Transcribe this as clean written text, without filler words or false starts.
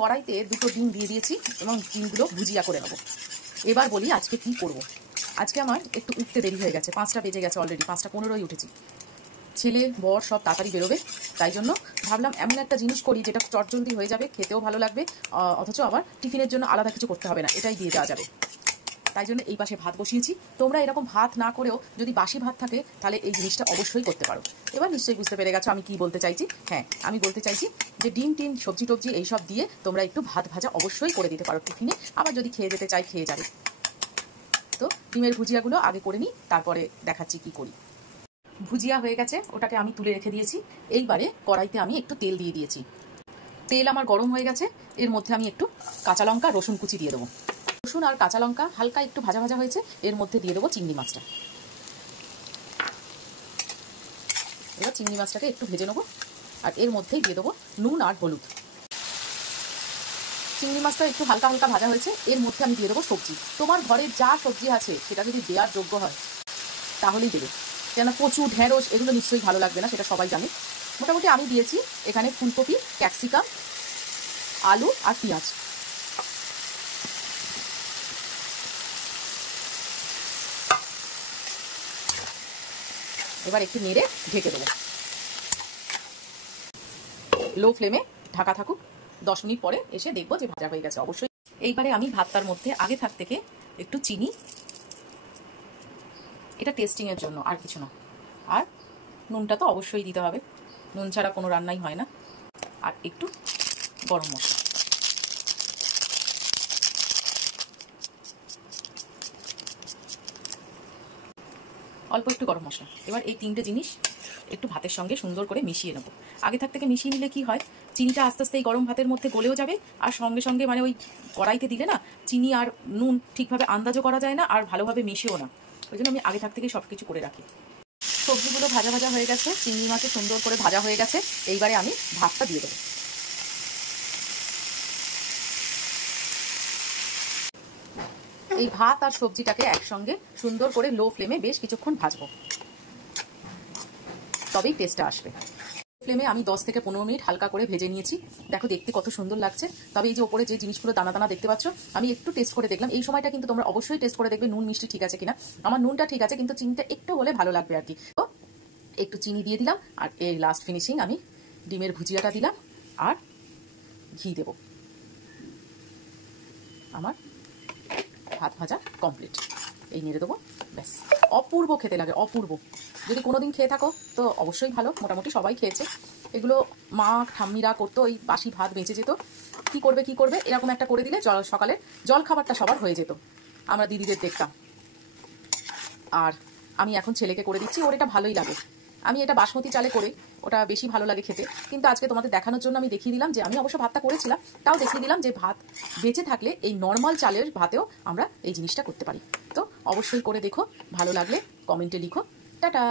কড়াইতে দুটো ডিম দিয়ে দিয়েছি এবং ডিমগুলো ভুজিয়া করে নেবো। এবার বলি আজকে কি করব। আজকে আমার একটু উঠতে দেরি হয়ে গেছে, 5টা বেজে গেছে, অলরেডি 5:15 উঠেছি। ছেলে বর সব তাড়াতাড়ি বেরোবে, তাই জন্য ভাবলাম এমন একটা জিনিস করি যেটা চটজলদি হয়ে যাবে, খেতেও ভালো লাগবে, অথচ আবার টিফিনের জন্য আলাদা কিছু করতে হবে না, এটাই দিয়ে দেওয়া যাবে। তাই জন্য এই পাশে ভাত বসিয়েছি। তোমরা এরকম ভাত না করেও যদি বাসি ভাত থাকে তাহলে এই জিনিসটা অবশ্যই করতে পারো। এবার নিশ্চয়ই বুঝতে পেরে গেছো আমি কি বলতে চাইছি। হ্যাঁ, আমি বলতে চাইছি যে ডিম টিম সবজি টবজি এইসব দিয়ে তোমরা একটু ভাত ভাজা অবশ্যই করে দিতে পারো টিফিনে, আবার যদি খেয়ে যেতে চাই খেয়ে যাবে। তো ডিমের ভুজিয়াগুলো আগে করে নিই, তারপরে দেখাচ্ছি কি করি। ভুজিয়া হয়ে গেছে, ওটাকে আমি তুলে রেখে দিয়েছি। এইবারে কড়াইতে আমি একটু তেল দিয়ে দিয়েছি। তেল আমার গরম হয়ে গেছে, এর মধ্যে আমি একটু কাঁচা লঙ্কা রসুন কুচি দিয়ে দেবো। রসুন আর কাঁচা লঙ্কা হালকা একটু ভাজা ভাজা হয়েছে, এর মধ্যে দিয়ে দেবো চিংড়ি মাছটা। এবার চিংড়ি মাছটাকে একটু ভেজে নেবো, আর এর মধ্যেই দিয়ে দেবো নুন আর হলুদ। চিংড়ি মাছটা একটু হালকা হালকা ভাজা হয়েছে, এর মধ্যে আমি দিয়ে দেবো সবজি। তোমার ঘরে যা সবজি আছে সেটা যদি দেওয়ার যোগ্য হয় তাহলেই দেবে, কেন কচু ঢেঁড়স এগুলো নিশ্চয়ই ভালো লাগবে না, সেটা সবাই জানে। মোটামুটি আমি দিয়েছি এখানে ফুলকপি, ক্যাপসিকাম, আলু আর পেঁয়াজ। এবার একটু নেড়ে ঢেকে দেবো, লো ফ্লেমে ঢাকা থাকুক। 10 মিনিট পরে এসে দেখবো যে ভাজা হয়ে গেছে অবশ্যই। এইবারে আমি ভাতটার মধ্যে আগে থাক থেকে একটু চিনি, এটা টেস্টিংয়ের জন্য আর কিছু না, আর নুনটা তো অবশ্যই দিতে হবে, নুন ছাড়া কোনো রান্নাই হয় না, আর একটু গরম মশলা। অল্প একটু গরম মশলা। এবার এই 3টে জিনিস একটু ভাতের সঙ্গে সুন্দর করে মিশিয়ে নেবো। আগে থেকে মিশিয়ে নিলে কি হয়, চিনিটা আস্তে আস্তে এই গরম ভাতের মধ্যে গলেও যাবে, আর সঙ্গে সঙ্গে মানে ওই কড়াইতে দিলে না চিনি আর নুন ঠিকভাবে আন্দাজও করা যায় না, আর ভালোভাবে মিশেও না। ওই জন্য আমি আগে থেকে সব কিছু করে রাখি। সবজিগুলো ভাজা ভাজা হয়ে গেছে, চিংড়ি মাছও সুন্দর করে ভাজা হয়ে গেছে। এইবারে আমি ভাতটা দিয়ে দেবো। এই ভাত আর সবজিটাকে একসঙ্গে সুন্দর করে লো ফ্লেমে বেশ কিছুক্ষণ ভাজবো, তবেই টেস্টটা আসবে। ফ্লেমে আমি 10 থেকে 15 মিনিট হালকা করে ভেজে নিয়েছি। দেখো দেখতে কত সুন্দর লাগছে। তবে এই যে ওপরে যে জিনিসগুলো দানা দানা দেখতে পাচ্ছ, আমি একটু টেস্ট করে দেখলাম। এই সময়টা কিন্তু তোমরা অবশ্যই টেস্ট করে দেখবে নুন মিষ্টি ঠিক আছে কিনা। আমার নুনটা ঠিক আছে, কিন্তু চিনিটা একটু হলে ভালো লাগবে আর কি। তো একটু চিনি দিয়ে দিলাম, আর এই লাস্ট ফিনিশিং আমি ডিমের ভুজিয়াটা দিলাম আর ঘি দেব। আমার ভাত ভাজা কমপ্লিট। এই নেড়ে দেবো, ব্যাস। অপূর্ব খেতে লাগে, অপূর্ব। যদি কোনোদিন খেয়ে থাকো তো অবশ্যই ভালো, মোটামুটি সবাই খেয়েছে এগুলো। মা ঠাম্মিরা করতো, ওই বাসি ভাত বেঁচে যেত, কি করবে এরকম একটা করে দিলে সকালে জল খাবারটা সবার হয়ে যেত। আমরা দিদিদের দেখতাম, আর আমি এখন ছেলেকে করে দিচ্ছি, ওর এটা ভালোই লাগে। আমি এটা বাসমতি চালে করে, ওটা বেশি ভালো লাগে খেতে। কিন্তু আজকে তোমাদের দেখানোর জন্য আমি দেখিয়ে দিলাম যে আমি অবশ্য ভাতটা করেছিলাম, তাও দেখিয়ে দিলাম যে ভাত বেঁচে থাকলে এই নর্মাল চালের ভাতেও আমরা এই জিনিসটা করতে পারি। তো অবশ্যই করে দেখো, ভালো লাগলে কমেন্টে লিখো। টাটা।